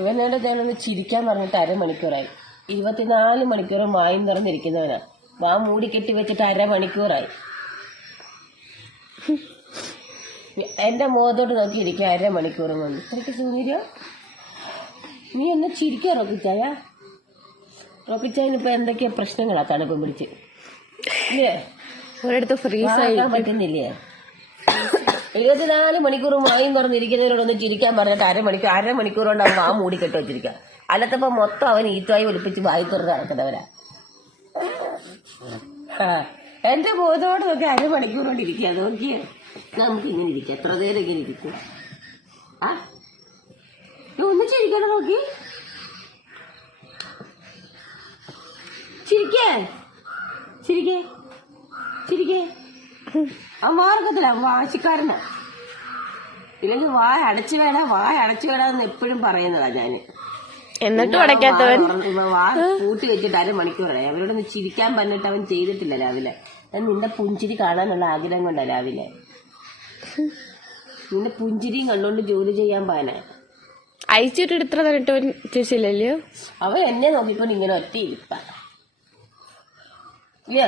ഇവനോട് ഞാനൊന്ന് ചിരിക്കാൻ പറഞ്ഞിട്ട് 1/2 മണിക്കൂറായി. 24 മണിക്കൂറും വായും തുറന്നിരിക്കുന്നവനാ. വാ മൂടി കെട്ടി വെച്ചിട്ട് 1/2 മണിക്കൂറായി. എന്റെ മുഖത്തോട്ട് നോക്കിയിരിക്കും 1/2 മണിക്കൂറും കൊണ്ട്. ഇത്രയ്ക്ക് സൗകര്യം. നീ ഒന്ന് ചിരിക്കാ റോക്കിച്ചായ. റോക്കിച്ചായനിപ്പോ എന്തൊക്കെയാ പ്രശ്നങ്ങളാ തണുപ്പം പിടിച്ച് ഇല്ലേ? ഒരിടത്ത് ഫ്രീസ് ആക്കാൻ പറ്റുന്നില്ലേ? 24 മണിക്കൂറും വായും തുറന്നിരിക്കുന്നവരോടൊന്ന് ചിരിക്കാൻ പറഞ്ഞിട്ട് 1/2 മണിക്കൂർ കൊണ്ട് അവൻ വാ മൂടി കെട്ടി വെച്ചിരിക്കുക. അല്ലത്തപ്പോ മൊത്തം അവൻ ഈത്തുവായി ഒലിപ്പിച്ച് വായി തുറന്ന് നടക്കുന്നവരാ. എന്റെ ബോധത്തോട് നോക്കി 1/2 മണിക്കൂർ കൊണ്ട് ഇരിക്കുക. നോക്കിയേ, നമുക്ക് ഇങ്ങനെ ഇരിക്കാം. എത്ര നേരം ഇങ്ങനെ ഇരിക്കും? ആ ഒന്ന് ചിരിക്കണം. നോക്കി ചിരിക്കേ, ചിരിക്കേ, ചിരിക്കേ. അവൻ വാർക്കത്തില്ല, വാശിക്കാരനാ. ഇല്ലെങ്കിൽ വായ അടച്ചു വേടാന്ന് എപ്പോഴും പറയുന്നതാ ഞാന്. എന്നിട്ടും അടയ്ക്കാത്തവൻ വാ കൂട്ടി വെച്ചിട്ട് 1/2 മണിക്കൂറായി. അവരോടൊന്ന് ചിരിക്കാൻ പറഞ്ഞിട്ട് അവൻ ചെയ്തിട്ടില്ല രാവിലെ. നിന്റെ പുഞ്ചിരി കാണാനുള്ള ആഗ്രഹം കൊണ്ടാ രാവിലെ. നിന്റെ പുഞ്ചിരിയും കണ്ടുകൊണ്ട് ജോലി ചെയ്യാൻ പാനാ. അയച്ചിട്ട് ഇത്ര തരട്ടോ ചേച്ചില്ലല്ലോ. അവൻ എന്നെ നോക്കിക്കൊണ്ട് ഇങ്ങനെ ഒറ്റ ഇരിപ്പാ. ഇല്ലേ?